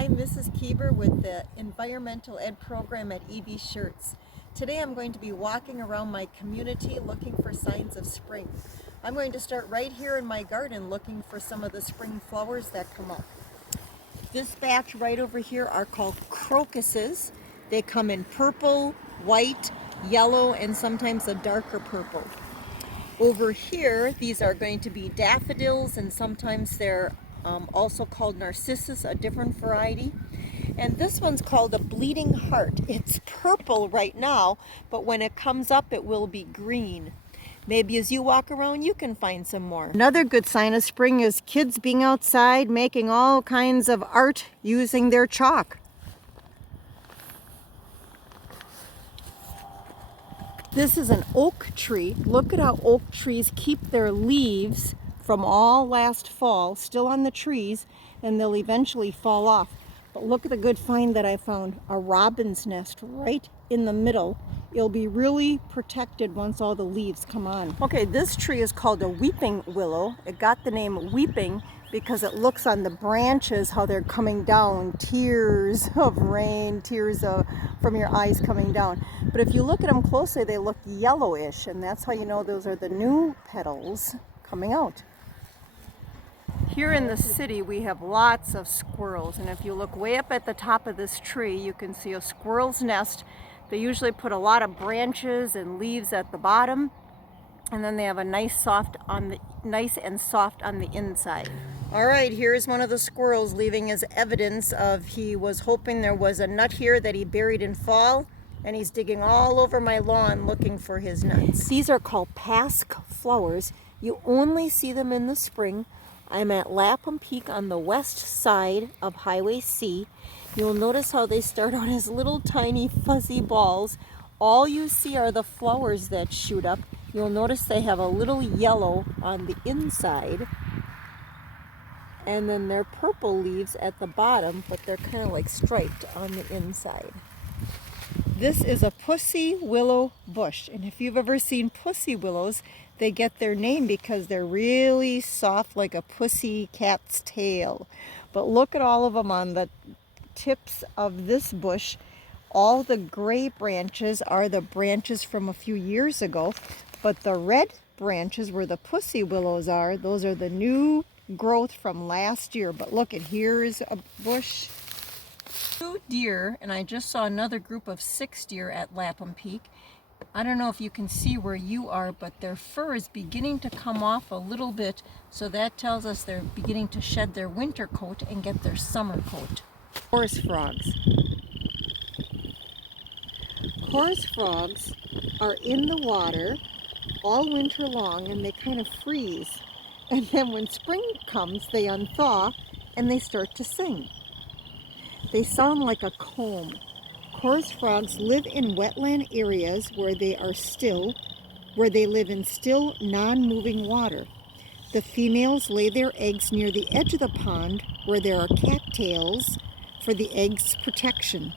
I'm Mrs. Kieber with the Environmental Ed program at EB Shirts. Today I'm going to be walking around my community looking for signs of spring. I'm going to start right here in my garden looking for some of the spring flowers that come up. This batch right over here are called crocuses. They come in purple, white, yellow, and sometimes a darker purple. Over here, these are going to be daffodils, and sometimes they're also called narcissus, a different variety. And this one's called a bleeding heart. It's purple right now, but when it comes up, it will be green. Maybe as you walk around, you can find some more. Another good sign of spring is kids being outside making all kinds of art using their chalk. This is an oak tree. Look at how oak trees keep their leaves from all last fall still on the trees, and they'll eventually fall off. But look at the good find that I found, a robin's nest right in the middle. It'll be really protected once all the leaves come on. Okay, this tree is called a weeping willow. It got the name weeping because it looks on the branches how they're coming down, tears of rain, from your eyes coming down. But if you look at them closely, they look yellowish, and that's how you know those are the new petals coming out. Here in the city, we have lots of squirrels, and if you look way up at the top of this tree, you can see a squirrel's nest. They usually put a lot of branches and leaves at the bottom, and then they have a nice and soft on the inside. All right, here's one of the squirrels leaving his evidence of he was hoping there was a nut here that he buried in fall, and he's digging all over my lawn looking for his nuts. These are called pasque flowers. You only see them in the spring. I'm at Lapham Peak on the west side of Highway C. You'll notice how they start out as little tiny fuzzy balls. All you see are the flowers that shoot up. You'll notice they have a little yellow on the inside, and then they're purple leaves at the bottom, but they're kind of like striped on the inside. This is a pussy willow bush, and if you've ever seen pussy willows, they get their name because they're really soft like a pussy cat's tail. But look at all of them on the tips of this bush. All the gray branches are the branches from a few years ago, but the red branches where the pussy willows are, those are the new growth from last year. But look at, here's a bush. 2 deer, and I just saw another group of 6 deer at Lapham Peak. I don't know if you can see where you are, but their fur is beginning to come off a little bit, so that tells us they're beginning to shed their winter coat and get their summer coat. Chorus frogs. Chorus frogs are in the water all winter long, and they kind of freeze. And then when spring comes, they unthaw and they start to sing. They sound like a comb. Chorus frogs live in wetland areas where they live in still, non-moving water. The females lay their eggs near the edge of the pond where there are cattails for the eggs' protection.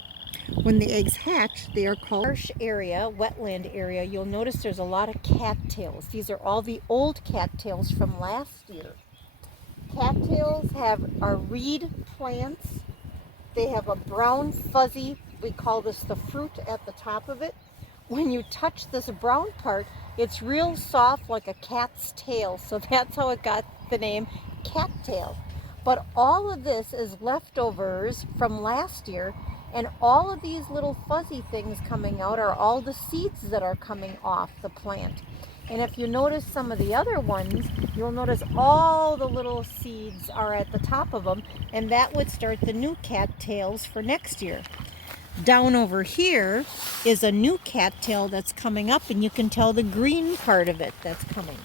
When the eggs hatch, they are called marsh area, wetland area. You'll notice there's a lot of cattails. These are all the old cattails from last year. Cattails are reed plants. They have a brown fuzzy, we call this the fruit at the top of it. When you touch this brown part, it's real soft like a cat's tail, so that's how it got the name cattail. But all of this is leftovers from last year, and all of these little fuzzy things coming out are all the seeds that are coming off the plant. And if you notice some of the other ones, you'll notice all the little seeds are at the top of them, and that would start the new cattails for next year. Down over here is a new cattail that's coming up, and you can tell the green part of it that's coming.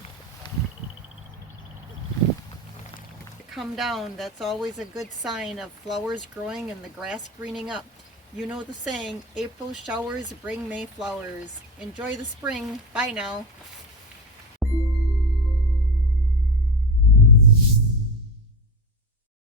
Come down, that's always a good sign of flowers growing and the grass greening up. You know the saying, April showers bring May flowers. Enjoy the spring. Bye now.